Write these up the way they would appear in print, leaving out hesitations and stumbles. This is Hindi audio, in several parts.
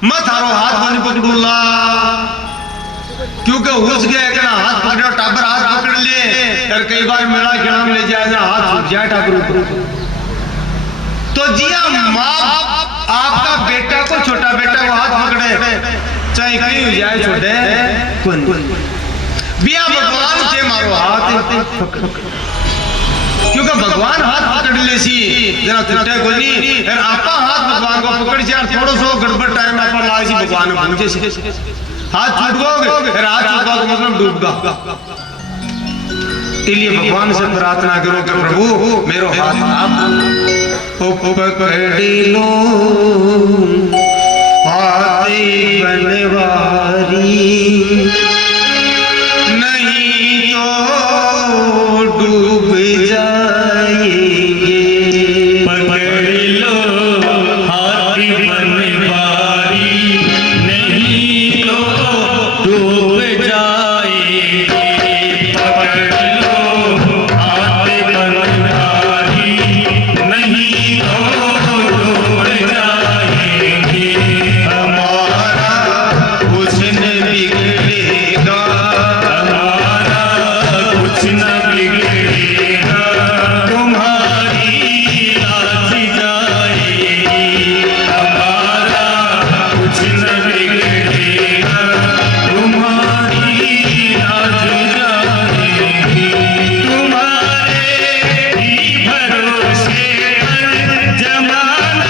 मैं थारो हाथ बन पकड़ूला, क्योंकि हुस गए कि हाथ पकड़ो टाबर हाथ पकड़ ले और कई बार मेला खेला में ले जाए ना हाथ छूट जाए टाबर। तो जिया माँ आपका बेटा को छोटा बेटा को हाथ पकड़े चाहे कहीं हो जाए छोटे कौन बिया भगवान के मारो हाथ पकड़, क्योंकि भगवान हाथ पकड़ ले सी जरा टूटे को नहीं और आपा हाथ भगवान को पकड़ से यार थोड़ा सो गड़बड़ टाइम आप लाए सी भगवान पहुंचे सी हाथ छूट गए और हाथ छूट का मतलब डूबगा। इसलिए भगवान से प्रार्थना करो कि प्रभु मेरो हाथ आप पकड़ लो हाथी बनवारी नहीं तो डूब जाएंगे। पकड़ लो हाथी बनवारी नहीं तो डूब जाएंगे। पकड़ लो हाथी बनवारी नहीं तो डूब जाएंगे। हमारा कुछ न बिगड़ेगा, हमारा कुछ न बिगड़ेगा, तुम्हारी लाज जाएगी। हमारा कुछ न बिगड़ेगा, तुम्हारी लाज जाएगी। तुम्हारे ही भरोसे पर जमाना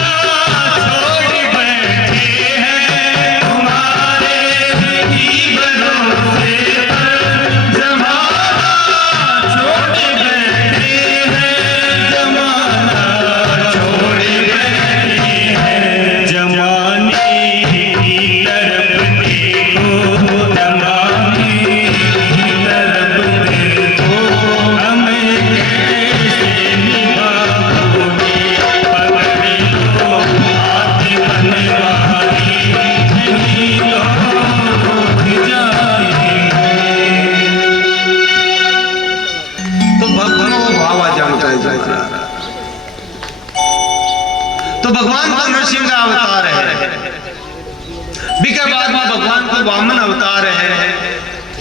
छोड़ बैठे हैं। तुम्हारे ही भरोसे पर जमाना छोड़ बैठे हैं। जमाना छोड़ बैठे हैं। जमाने की तरफ देखो, जमाने की तरफ देखो, हमें कैसे निभाओगे। पकड़ लो हाथ बनवारी नहीं तो डूब जाएंगे। तो भगवान वो भाव आ जानता है। तो भगवान का नरसिंह का अवतार है, बिके बाद में भगवान को वामन अवतार है।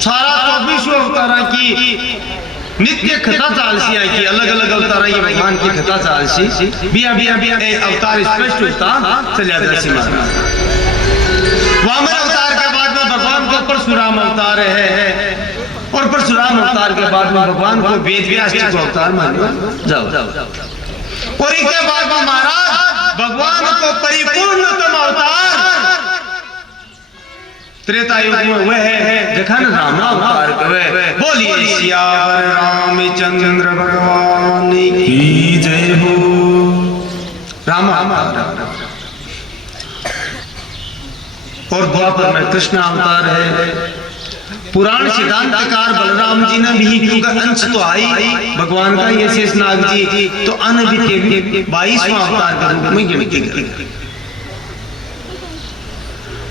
सारा 24 अवतार की नित्य कथा चालसी की अलग अलग अवतार की भगवान की कथा चालसी बिया बिया बिया अवतार स्पष्ट होता चलिया दर्शी महाराज। वामन अवतार के बाद में भगवान को परशुराम अवतार है और परशुराम अवतार के बाद में भगवान को वेद व्यास जी को अवतार मानो जाओ। और इसके बाद में महाराज भगवान को परिपूर्णतम अवतार त्रेता युग में हुए हैं जखन राम अवतार कवे। बोलिए सियावर रामचंद्र भगवान की जय हो। राम अवतार और द्वापर में कृष्ण अवतार है। पुराण सिद्धांतकार बलराम जी ने भी क्योंकि अंश तो आई भगवान का ये शेषनाग जी तो अन भी 22वां अवतार के रूप में गिनती करें।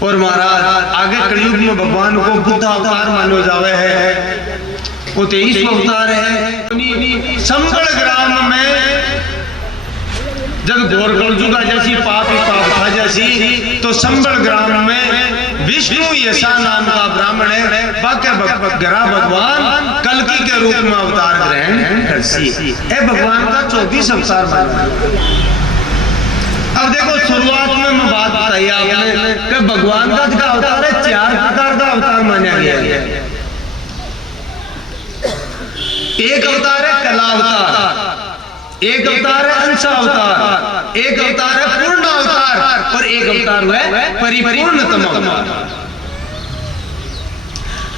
और महाराज आगे कलयुग में भगवान को बुद्ध अवतार मानो जावे है, वो 23वां अवतार है। संबल ग्राम में जब घोर कलयुग जैसी पाप ही पाप था जैसी तो संबल ग्राम में विष्णु यशा नाम का ब्राह्मण है गरा भगवान कल्कि के रूप में अवतार ग्रहण करसी है। भगवान का 24 अवतार माना। अब देखो शुरुआत में मैं बात बताई आपने कि भगवान का अवतार है 4 प्रकार का अवतार माना गया है। एक अवतार है कला अवतार, एक अवतार है अंश अवतार, एक अवतार है पूर्ण अवतार और एक अवतार है परिपूर्णतम अवतार।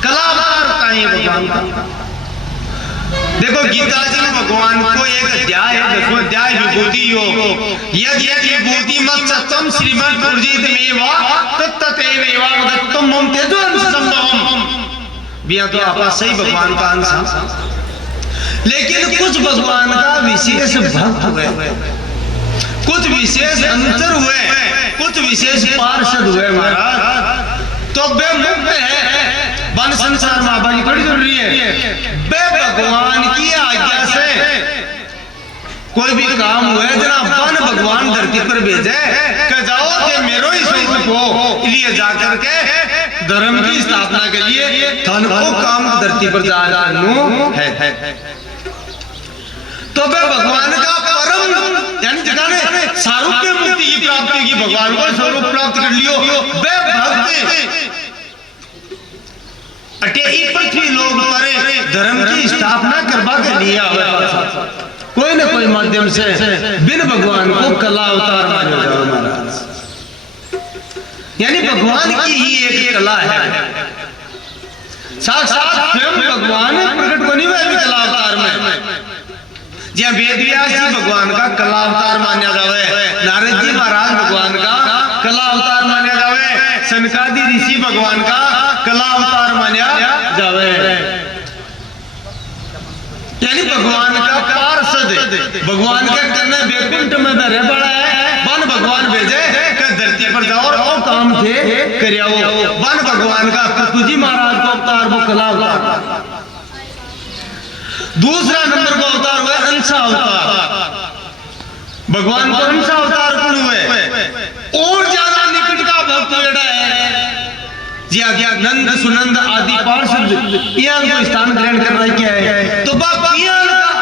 कला अवतार का है भगवान का। देखो गीता जी में भगवान को एक अध्याय है 10वां अध्याय विभूति योग यद विभूति मत सत्यम श्रीमद् पूर्जितमेवा तत्ततेवेवा वदत्तम मम तेजो संभवम। बिया तो आपका सही भगवान का अंश, लेकिन कुछ भगवान का विशेष भक्त हुए, कुछ विशेष अंतर हुए, कुछ विशेष पार्षद हुए महाराज। तो वे मुक्त है वन संसार में आबादी थोड़ी जरूरी है। वे भगवान की आज्ञा से कोई भी काम हुए जना बन भगवान धरती पर भेजे कि जाओ कि मेरो ही स्वरूप हो, इसलिए जाकर के धर्म की स्थापना के लिए धन को काम धरती पर जा है। तो वे भगवान का परम यानी जगह ने सारूप्य मुक्ति की प्राप्ति की, भगवान को स्वरूप प्राप्त कर लियो वे भक्त अटे ई पृथ्वी लोक पर धर्म की स्थापना करवा के लिए आवे, कोई न कोई माध्यम से बिन भगवान को कला अवतार माना जाओ महाराज। यानी भगवान की ही एक कला है, साक्षात स्वयं भगवान प्रकट बनी हुई है कला अवतार में। जहाँ वेद व्यास जी भगवान का कला अवतार माना जावे, नारद जी महाराज भगवान का कला अवतार माना जावे, सनकादि ऋषि भगवान का कला अवतार माना जावे। यानी भगवान का पार्षद, भगवान के करने वैकुंठ में धरे पड़ा है, वन भगवान भेजे कि धरती पर जाओ और काम थे करियाओ। वन भगवान का पृथ्वी महाराज को अवतार वो कला अवतार। दूसरा नंबर को अवतार हुआ अंश अवतार, भगवान को अंश अवतार कौन हुए और ज्यादा निकट का भक्त बेड़ा है जी आज्ञा नंद सुनंद आदि पार्षद यहाँ को स्थान ग्रहण कर रहा क्या है। तो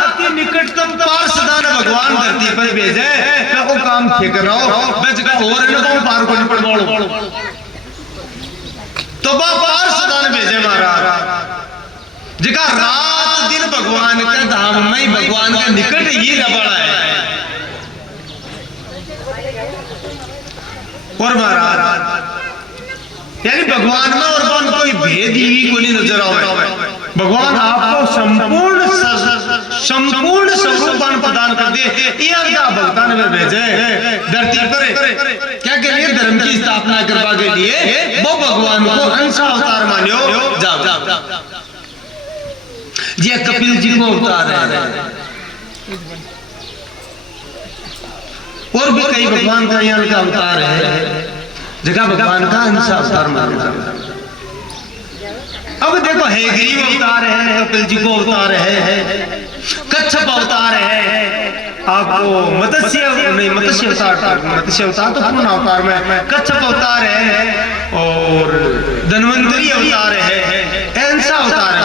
अति निकटतम पार्षदान भगवान धरती पर भेजे का वो काम ठेक रहो बच का हो रहे ना पार को निपट बोलो। तो पार्षदान भेजे महाराज जिका रात दिन भगवान के धाम में भगवान के निकट ही रबड़ा है। और महाराज यानी भगवान में और वन कोई भेद ही कोई नजर आवे। भगवान आपको संपूर्ण स्वरूपन प्रदान कर दे, ये भगवान में भेजे धरती पर क्या के लिए धर्म की स्थापना करवा के लिए वो भगवान को अंश अवतार मानियो जाओ। जी कपिल जी को अवतार है और भी कई भगवान का यहाँ का अवतार है, जगह भगवान का अंश अवतार माना जाता है। अब देखो है ग्रीव अवतार है, कपिल जी को अवतार है, कच्छप अवतार है, आपको मत्स्य अवतार तो पूर्ण अवतार में कच्छप अवतार है और धन्वंतरी अवतार है, अंशा अवतार है।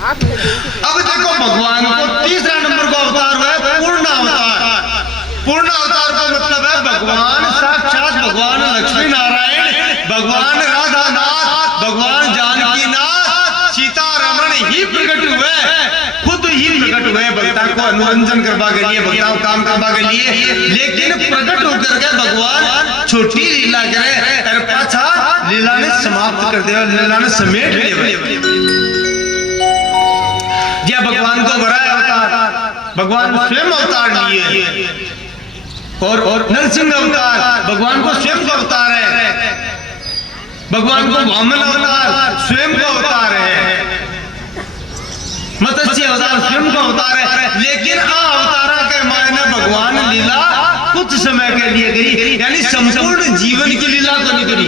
अब देखो भगवान को तीसरा नंबर का अवतार हुआ पूर्ण अवतार। पूर्ण अवतार का मतलब है भगवान साक्षात भगवान लक्ष्मी नारायण, भगवान राधा नाथ, भगवान जानकी नाथ, सीता रमण ही प्रकट हुए, खुद ही प्रकट हुए भक्ता को अनुरंजन करवा के लिए, भक्ता को काम करवा के लिए। लेकिन प्रकट होकर के भगवान छोटी लीला करे और पाछा लीला ने समाप्त कर दिया, लीला ने समेट लिया। जब भगवान को बड़ा अवतार भगवान स्वयं अवतार लिए और नरसिंह अवतार भगवान को स्वयं का अवतार है, भगवान को वामन अवतार स्वयं का अवतार है, मत्स्य अवतार स्वयं का अवतार है। लेकिन अवतारा के मायने भगवान लीला कुछ समय के लिए करी, यानी संपूर्ण जीवन की लीला तो नहीं करी।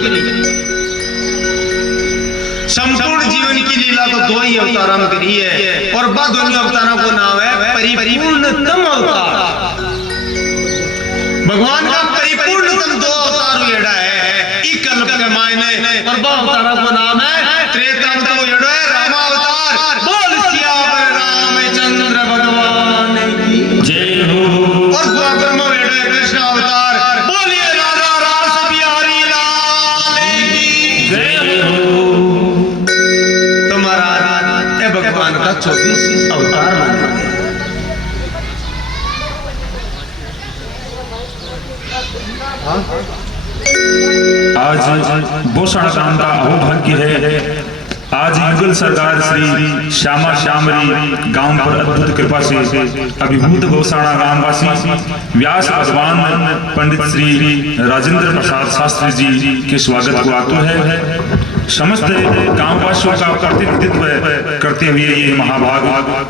संपूर्ण जीवन की लीला तो दो ही अवतार में करी है और बाद दोनों अवतारों को नाम है परिपूर्णतम अवतार। भगवान का परिपूर्णतम दो अवतार येड़ा है एक कल्प के मायने, और दो अवतारों को नाम है त्रेता में तो येड़ा है रामावतार। बोल सियावर रामचंद्र भगवान की जय हो। और द्वापर में येड़ा है कृष्ण अवतार। बोलिए राधा रास बिहारी लाल की जय हो। भगवान का 24 अवतार माना गया। आज बोसण गांव का अहोभाग्य है। आज युगल सरकार श्री श्यामा श्यामरी गांव पर अद्भुत कृपा से अभिभूत गौशाणा गांववासी व्यास भगवान पंडित श्री राजेंद्र प्रसाद शास्त्री जी के स्वागत को आतुर है। समस्त गांववासियों का प्रतिनिधित्व करते हुए ये महाभाग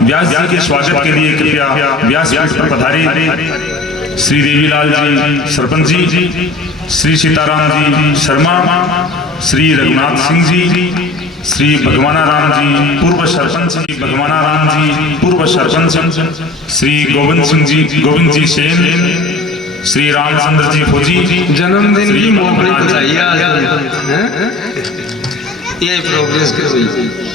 व्यास जी के स्वागत के लिए कृपया व्यास पर पधारे श्री देवीलाल जी सरपंच जी, श्री सीताराम जी शर्मा, श्री रघुनाथ सिंह जी, श्री भगवानाराम जी पूर्व सरपंच, भगवानाराम जी पूर्व सरपंच, श्री गोविंद जी सेन, श्री रामचंद्र जी फौजी, जन्मदिन की मौके बधाई आज ये प्रोग्रेस कर रही है।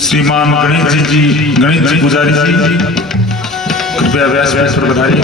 श्रीमान गणेश जी पुजारी जी कृपया व्यास पर पधारिए।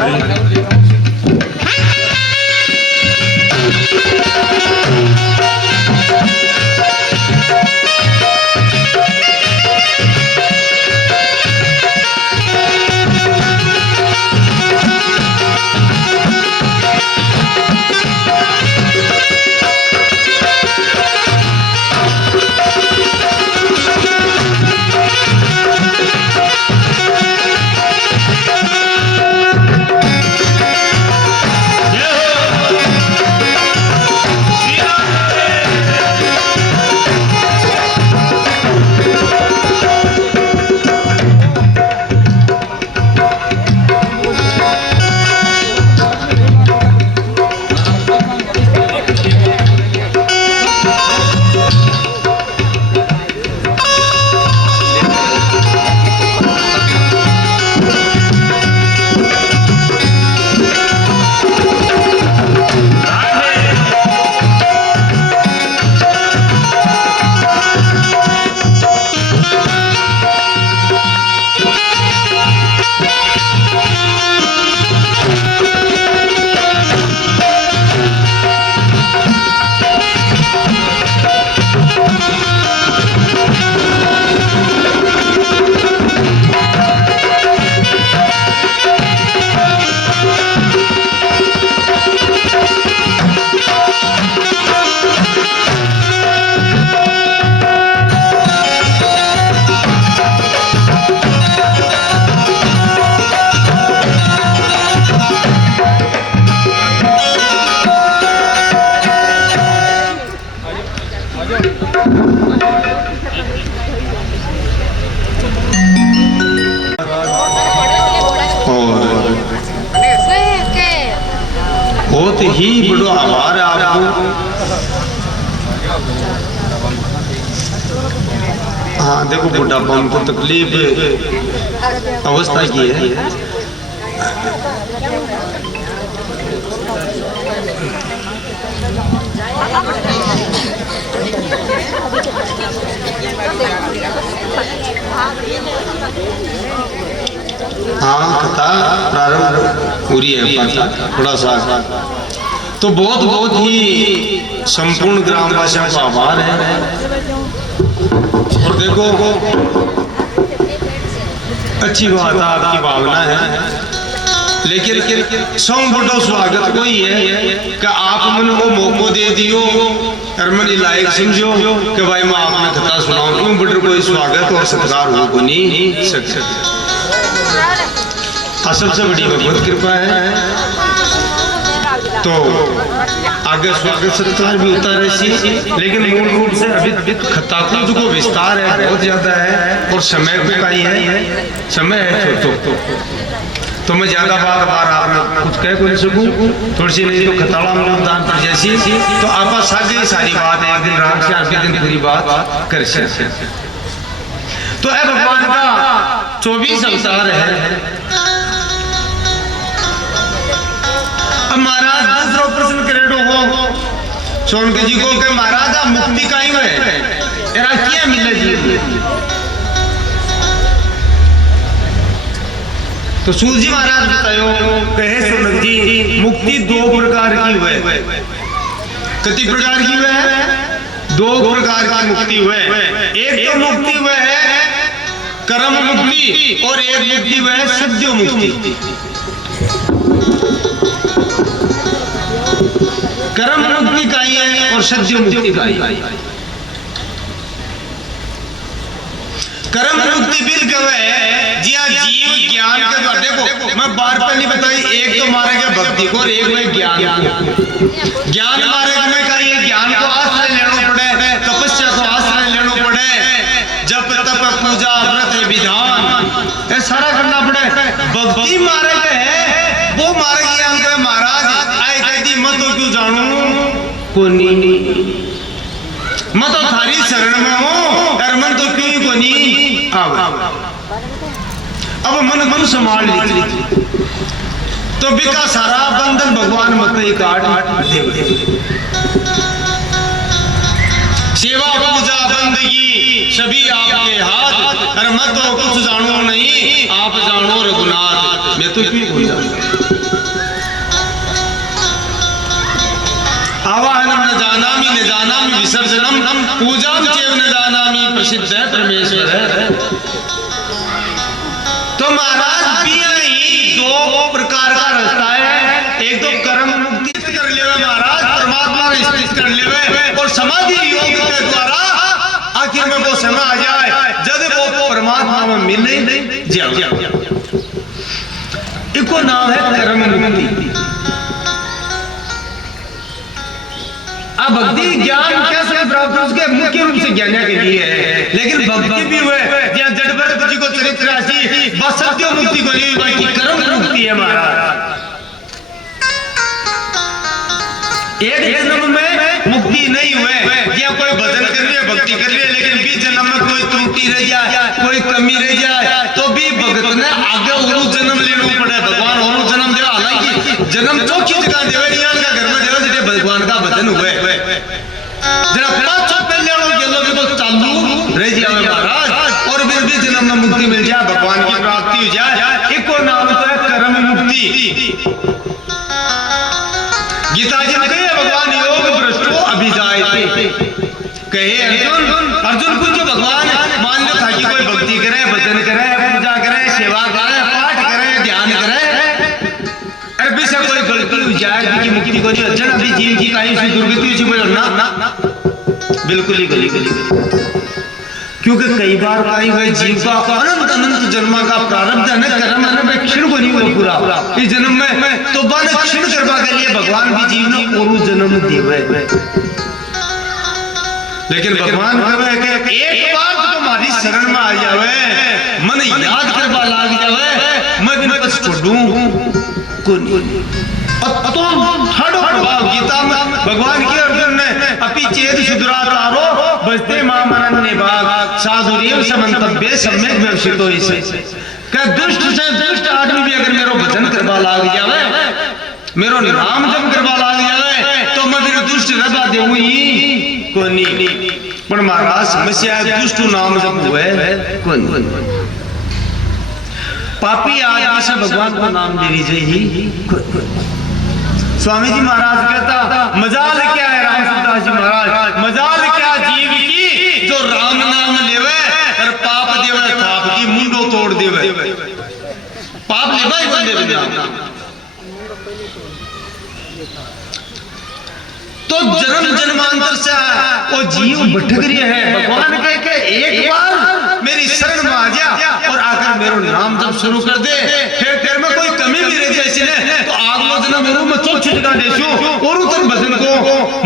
बहुत ही बड़ो आभार है आपको। हाँ देखो बुढ़ापा हमको तकलीफ अवस्था की है। हाँ कथा प्रारंभ पूरी है थोड़ा सा। तो बहुत बहुत ही संपूर्ण ग्रामवासियों का आभार है। और देखो अच्छी बात है, आपकी भावना है, लेकिन सौ बड़ो स्वागत को ही है कि आप मन वो मौको दे दियो और मन लायक समझो कि भाई मैं आपने कथा सुनाऊं। क्यों बड़ो कोई स्वागत और सत्कार हो को नहीं सकते। सबसे बड़ी भगवत कृपा है। तो आगे स्वागत सत्कार भी होता रहे, लेकिन मूल रूप से अभी खता खुद को विस्तार है बहुत ज्यादा है और समय को का ही है, समय है तो तो मैं ज्यादा बार आप कुछ कह नहीं सकूं, थोड़ी सी नहीं तो खताड़ा में उदान पर जैसी तो आप सारी बात एक दिन रात से आगे दिन पूरी बात कर सकते। तो है भगवान का 24 अवतार है। अब महाराज दूसरा प्रश्न करेडो हो सोनके जी को के महाराज आप मुक्ति का ही है तेरा क्या मिले जी। तो सूत जी महाराज बतायो कहे सोनक जी मुक्ति 2 प्रकार की हुए। कितनी प्रकार की हुए? 2 प्रकार की मुक्ति हुए। एक तो मुक्ति हुए है कर्म मुक्ति और एक मुक्ति हुए है सद्यो मुक्ति। कर्म मुक्ति का ही है और सद्यो मुक्ति का ही है। कर्म मुक्ति बिल के हुए जिया जीव ज्ञान के द्वारा देखो मैं बार पहले बताई एक तो मारे गए भक्ति को और एक में ज्ञान ज्ञान मारे में का ये ज्ञान को आश्रय लेना पड़े, तपस्या को आश्रय लेना पड़े, जप तप पूजा व्रत विधान ये सारा करना पड़े। भक्ति मारे गए वो मारे ज्ञान के महाराज आए कहती मैं तो क्यों जानू कोनी मैं तो थारी शरण में हूं और मन तो क्यों ही कोनी अब मन संभाल ली तो बिका सारा बंधन भगवान मत ही काट दे। सेवा पूजा बंदगी सभी आपके हाथ और मैं तो कुछ जानू नहीं आप जानो रघुनाथ मैं तो क्यों भूल जाऊंगा। आवाहनम न जानामि विसर्जनम पूजाम चैव न जानामि प्रसिद्ध है परमेश्वर है। तो महाराज भी 2 प्रकार का रास्ता है। एक तो कर्म मुक्ति कर लेवे महाराज परमात्मा ने स्थित कर लेवे और समाधि योग के द्वारा आखिर में वो समय आ जाए जब वो परमात्मा में मिलने जाए। इको नाम है कर्म मुक्ति। अब भक्ति ज्ञान कैसे प्राप्त उसके मुख्य रूप से ज्ञान के लिए है, लेकिन भक्ति भी हुए जहाँ जड़भरत जी को चरित्र राशि बस सत्य मुक्ति को नहीं बाकी कर्म मुक्ति है महाराज। एक जन्म में मुक्ति नहीं हुए या कोई भजन कर रही है भक्ति कर रही है लेकिन 20 जन्म में कोई त्रुटि रह जाए कोई कमी रह जाए तो भी भक्त ने आगे और जन्म लेना पड़े। भगवान और जन्म दे हालांकि जन्म चौकी जगह देवे का घर में देवे जिसे भगवान का भजन हुए जरा पांच पहले गेलो तो चालू रह जाए महाराज और फिर भी जन्म में मुक्ति मिल जाए भगवान की प्राप्ति हो जाए। एक और नाम तो है कर्म मुक्ति। गीता जी ने कहे भगवान योग भ्रष्टो अभिजायते कहे अर्जुन पूछो भगवान मान लो था कि कोई भक्ति करे भजन करे पूजा करे सेवा करे पाठ करे ध्यान करे अरे से कोई गलती हो जाए की मुक्ति को नहीं अच्छा अभी जीव की कहीं से दुर्गति से बोलो ना बिल्कुल ही गली क्योंकि कई बार कहीं हुए जीव का अनंत अनंत जन्म का प्रारब्ध है कर्म है क्षण को नहीं हुआ पूरा इस जन्म में तो बन क्षण करवा के लिए भगवान भी जीव ने और जन्म दिए लेकिन भगवान कहे कि एक बार तो हमारी शरण में आ जावे मन याद करवा लाग जावे मैं बिन बस छोड़ूं तो गीता में भगवान की अर्जुन ने अपी चेत सुदुराचारो बजते मामनन ने भाग साधुरेव समंतव्य सम्यक व्यवसितो इसे क्या दुष्ट से दुष्ट आदमी भी अगर मेरो भजन करवा लाग जावे मेरो नाम जप करवा लाग जावे तो मैं फिर दुष्ट रबा देऊं ही कोनी पर महाराज समस्या है दुष्ट नाम जप हुए कोनी पापी आदमी से भगवान का नाम ले लीजिए। स्वामी जी महाराज कहता मजाल क्या है रामदास जी महाराज मजाल क्या जीव की जो राम नाम लेवे और पाप देवे थाप की मुंडो तोड़ देवे पाप लेवा ही बंदे बिना तो जन्म जन्मांतर से वो जीव भटक रही है। भगवान कहे कि एक बार मेरी शरण में आ जा और आकर मेरा नाम जब शुरू कर दे फिर तेरे में कोई कमी भी रह जाए इसने तो आगलो जन्म गुरु में चोट छिटका देशु और उतर भजन को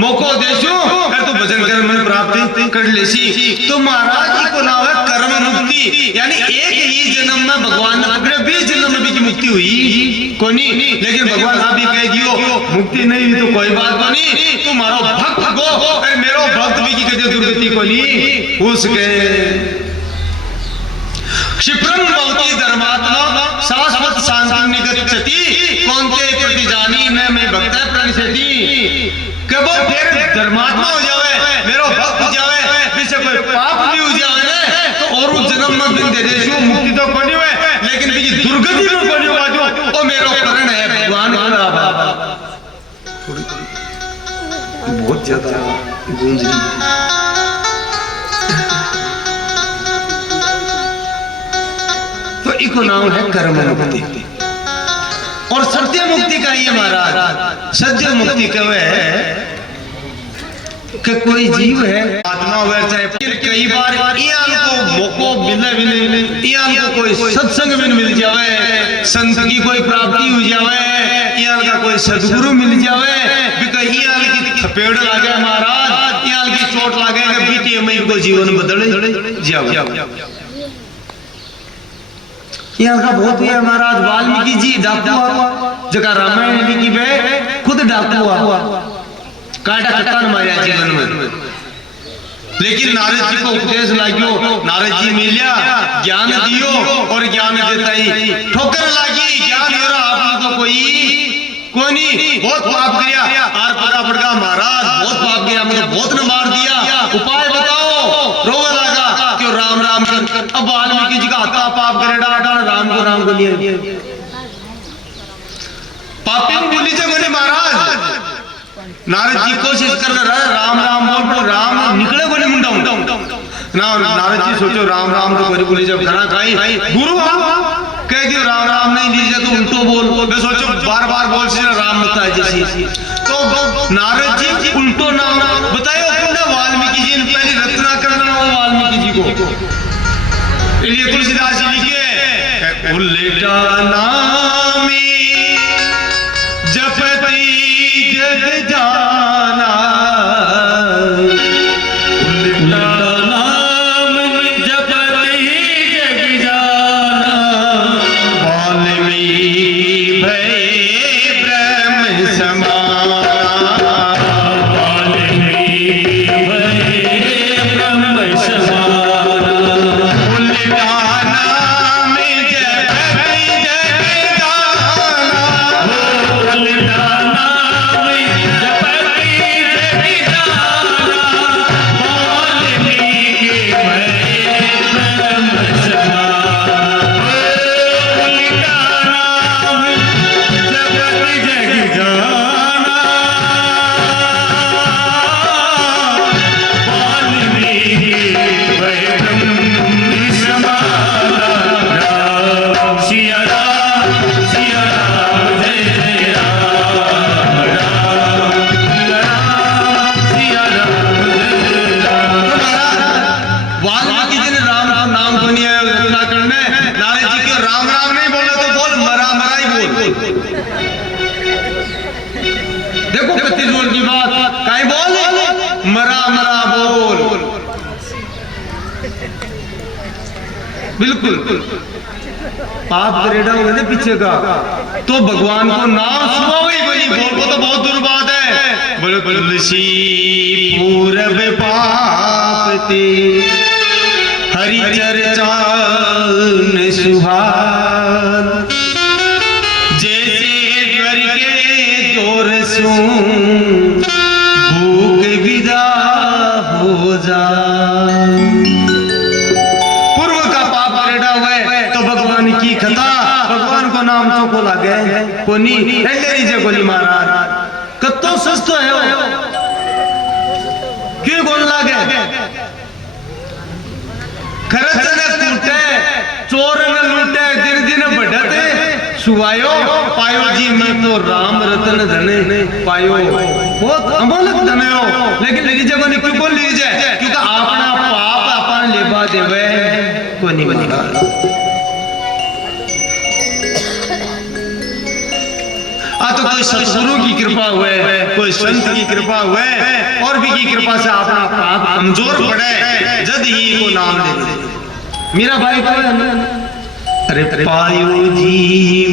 मौका देशु फिर तो भजन कर मन प्राप्ति कर लेसी। तो महाराज जी को नाम है कर्म मुक्ति यानी एक ही जन्म में भगवान ने 20 जन्म में भी मुक्ति हुई कोनी, लेकिन भगवान आप ही कह दियो मुक्ति नहीं हुई तो कोई बात नहीं, तू मारो भक्त गो अरे मेरो भक्त भी की कदे दुर्गति कोनी उसके क्षिप्रम भवति धर्मात्मा शाश्वत शांति निगच्छति कौनते प्रतिजानी मैं भक्त प्रणिशति कब फिर धर्मात्मा हो जावे मेरो भक्त हो जावे जिससे कोई पाप भी हो जावे ना तो और उस जन्म में बिन दे देशो मुक्ति तो कोनी हुए लेकिन बिकी दुर्गति में कोनी हुआ जो ओ मेरो करण है भगवान का बाबा बहुत ज्यादा गूंज रही है। इको नाम है कर्म मुक्ति और सत्य मुक्ति का ये महाराज सत्य मुक्ति कब है कि कोई जीव है आत्मा हुआ चाहे कई बार इयान को मौको मिले इयान को कोई सत्संग में मिल जावे संत की कोई प्राप्ति हो जावे इयान का कोई सदगुरु मिल जावे इयान की थपेड़ लागे महाराज इयान की चोट लागे बीती मई को जीवन बदले जाओ यहाँ का बहुत हुआ महाराज वाल्मीकि जी डाकू हुआ जगह रामायण लिखी वे खुद डाकू हुआ काटा कटान मारा जीवन में, लेकिन नारद जी को उपदेश लागियो नारद जी मिलिया ज्ञान दियो और ज्ञान देता ही ठोकर लागी ज्ञान हो रहा आपने तो कोई बहुत पाप किया आर पता पड़गा महाराज बहुत पाप किया मतलब बहुत न मार दिया उपाय बताओ रोवा लगा क्यों राम राम कर अब वाल्मीकि जी का हत्या पाप करे डाल राम को लिए पापी बोली से बोले महाराज नारद जी कोशिश कर रहे राम राम बोल राम निकले बोले मुंडा ना नारद जी सोचो राम राम तो बोली जब खाना खाई गुरु कह दियो राम राम नहीं लीजिए तो उल्टो बोल मैं सोचो बार बार बोल से राम बताए जैसी तो नारद जी उल्टो नाम बतायो वाल्मीकि जी ने पहले रचना करना वो वाल्मीकि जी को इसलिए तुलसीदास जी लिखे उल्टा नाम जपति जग जाना उल्टा नाम जपति जग जाना वाल्मीकि भय ब्रह्म समाना वाल्मीकि भय ब्रह्म समाना उल्टा नाम जपति जग जाना उल्टा बिल्कुल पाप करेड़ा हुए ना पीछे का तो भगवान को नाम सुना हुई बोली बोल को तो बहुत दूर बात है बोले तुलसी पूरब पाप ते हरि चर्चा सुहान जैसे ज्वर के जोर सू भूख विदा हो जा की कथा भगवान को नाम तो को लागे कोनी एलेरी जे गोली महाराज कतो सस्तो है क्यों बोल लागे खरच ने टूटे चोर ने लूटे दिन दिन बढ़ते सुवायो पायो जी मैं तो राम रतन धने पायो बहुत अमोलक धने हो लेकिन लेरी जे गोली क्यों बोल लीजे क्योंकि अपना पाप अपन लेबा देवे कोनी बनी तो कोई सत्सुरु की कृपा हुए कोई संत की कृपा हुए और भी की कृपा से अपना पाप कमजोर पड़े जद ही को नाम ले मीरा भाई को अरे पायो जी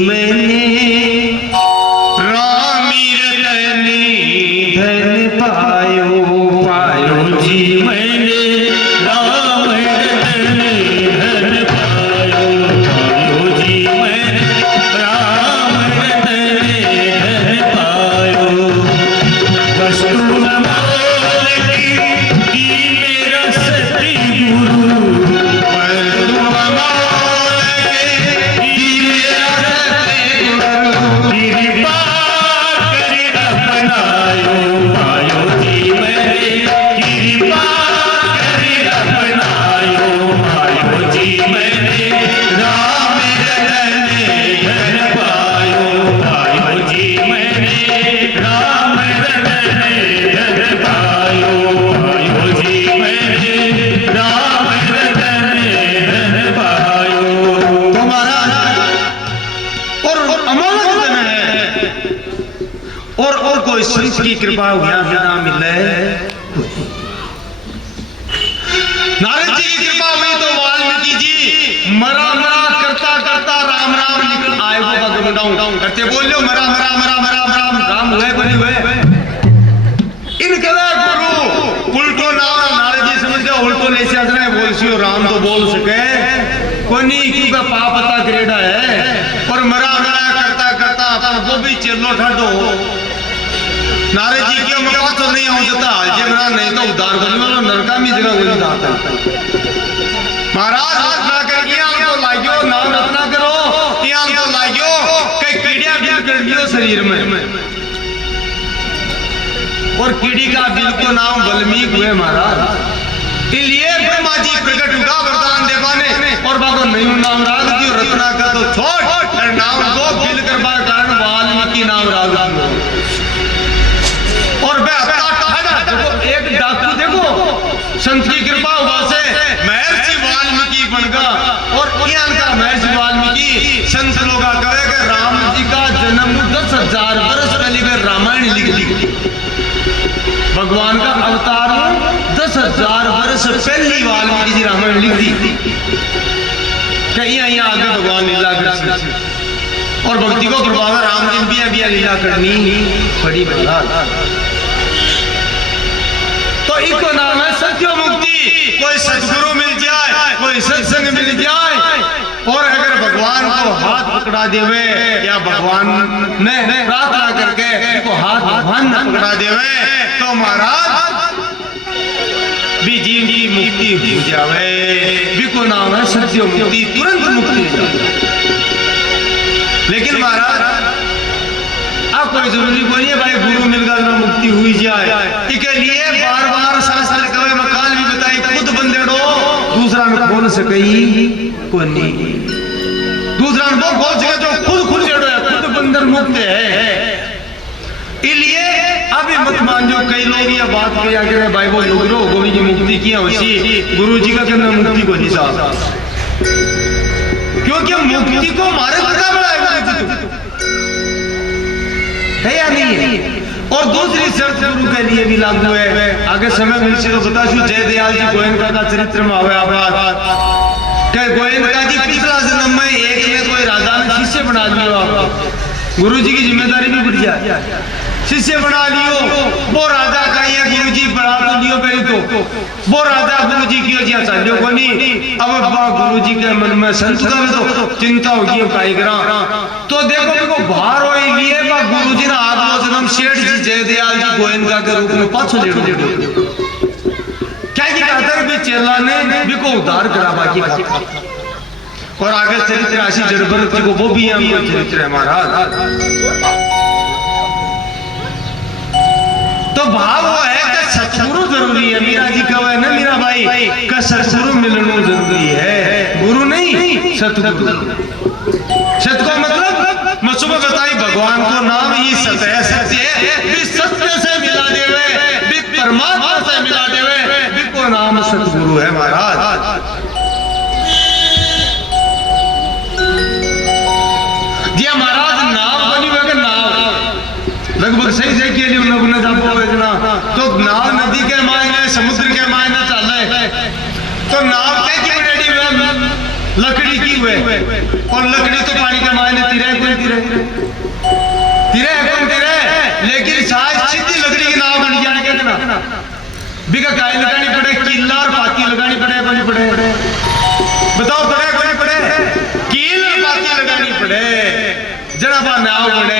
मैंने रामी रतनी धन पायो, पायो जी मैंने राम रतनी धन पायो, पायो जी मैंने राम रतनी धन पायो। वस्तु न मोल की मेरा सती गुरु, और कोई संत की कृपा ना मिले। नारद जी की कृपा हुई तो वाल्मीकि जी मरा मरा करता करता राम राम निकल आए वो भगवंडाऊं करते बोल लो मरा मरा मरा मरा राम राम हुए बने हुए इनके गुरु उल्टो नाम नारद जी समझ गए उल्टो ले से आदरा बोल सी राम तो बोल सके कोई नहीं क्योंकि पाप पता करेड़ा है और मरा मरा करता करता वो भी चलो ठाडो नारद जी की मका तो नहीं हो जाता जे मरा नहीं तो उद्धार करने वाला नरका में जगह कोई जाता महाराज रत्ना कर गया तो लागियो नाम रत्ना करो यहाँ तो लागियो कई कीड़िया बिल कर दियो शरीर में और कीड़ी का बिल को नाम वाल्मीकि हुए महाराज इसलिए ब्रह्मा जी प्रकट हुआ वरदान देवाने और बाबा नहीं नाम राग दियो रत्ना का तो छोड़ नाम को बिल करवा कारण वाल्मीकि नाम राग और देखो एक डाकू देखो संत की कृपा हुआ से महर्षि वाल्मीकि बन गया और का महर्षि वाल्मीकि संत लोग कहे कि राम जी का जन्म 10,000 वर्ष पहले रामायण लिख दी भगवान का अवतार 10,000 वर्ष पहले वाल्मीकि जी रामायण लिख दी कहीं यहाँ आगे भगवान लीला कर और भक्ति को प्रभाव राम जी भी लीला करनी बड़ी बड़ी तो इको नाम है सत्य मुक्ति। कोई सतगुरु मिल जाए कोई सत्संग मिल जाए और अगर भगवान को हाथ पकड़ा देवे या भगवान ने प्रार्थना करके इनको हाथ भगवान न पकड़ा देवे तो महाराज भी जीव की मुक्ति हो जावे बिको नाम है सत्य मुक्ति तुरंत मुक्ति। लेकिन महाराज अब कोई जरूरी कोई है भाई गुरु मिल गया मुक्ति हुई जाए इसके लिए बार बार शास्त्र कवे मकान भी बताई खुद बंदेड़ो दूसरा न खोल सकई को नहीं दूसरा न खोल सके जो खुद खुद जेड़ो है खुद बंदर मुक्त है इसलिए अभी मत मान जो कई लोग ये बात किया कि भाई वो गुरु गोविंद जी मुक्ति किया उसी गुरु जी का कहना मुक्ति को नहीं साहब क्योंकि मुक्ति को मारे बड़ा बड़ा है या नहीं है और दूसरी शर्त गुरु के लिए भी लागू है आगे समय मिलसे तो बता छू जय दयाल जी गोयनका का चरित्र में आवे आप क्या गोयनका जी पिछला जन्म में एक ने कोई राजा ने शिष्य बना लिया गुरु जी की जिम्मेदारी भी बढ़ जाए शिष्य बना लियो वो राजा का ये गुरु जी बना तो लियो पहले तो वो राजा गुरु जी की जी चलियो को नहीं अब गुरु जी के मन में संत का तो चिंता होगी काई करा तो देखो देखो बाहर हो लिए गुरु जी ने आगलो जन्म सेठ जी जय दयाल जी गोयनका के रूप में पाछो ले क्या की कहता है चेला ने भी को उद्धार करा बाकी और आगे चरित्र राशि जड़भरत को वो भी हमको चरित्र है महाराज। तो भाव वो है कि सतगुरु जरूरी है मीरा जी का है ना मीरा भाई का सतगुरु मिलना जरूरी है गुरु नहीं सतगुरु सत को मतलब मैं सुबह बताई भगवान को नाम ही सत्य है सत्य है सत्य से मिला देवे परमात्मा से मिला देवे को नाम सतगुरु है महाराज। जी महाराज नाम बनी हुआ नाम लगभग सही से के लिए तो नाव नदी के मायने समुद्र के मायने चल रहे तो नाव क्या की रेडी हुए लकड़ी की हुए और लकड़ी तो पानी के मायने तिरे कौन तिरे लेकिन साज सीधी लकड़ी के नाव बन जाने के ना बिका काई लगानी पड़े कीला और पाती लगानी पड़े बताओ पड़े कील और पाती लगानी पड़े जनाबा नाव पड़े।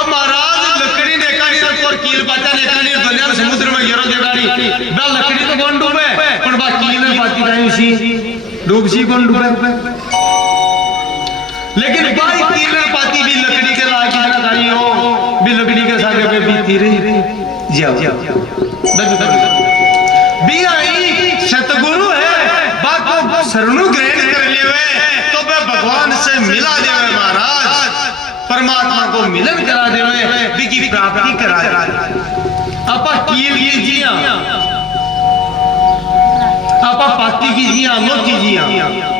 अब महाराज लकड़ी ने कानी और कील पाता ने कानी दुनिया समुद्र में गिरो देगाड़ी बा लकड़ी तो कौन डूबे पर बा कील और पाती काई उसी डूबसी कौन डूबे लेकिन भाई कील और पाती भी लकड़ी के लागी ना काई हो भी लकड़ी के सागे पे बीती रही जाओ भी आई सतगुरु है बात को शरणु ग्रहण कर लेवे तो वे भगवान से मिला देवे महाराज परमात्मा को मिलन करा देवे बिकी प्राप्ति करा देवे आपा कील कीजिए आपा पाती कीजिए लोग कीजिए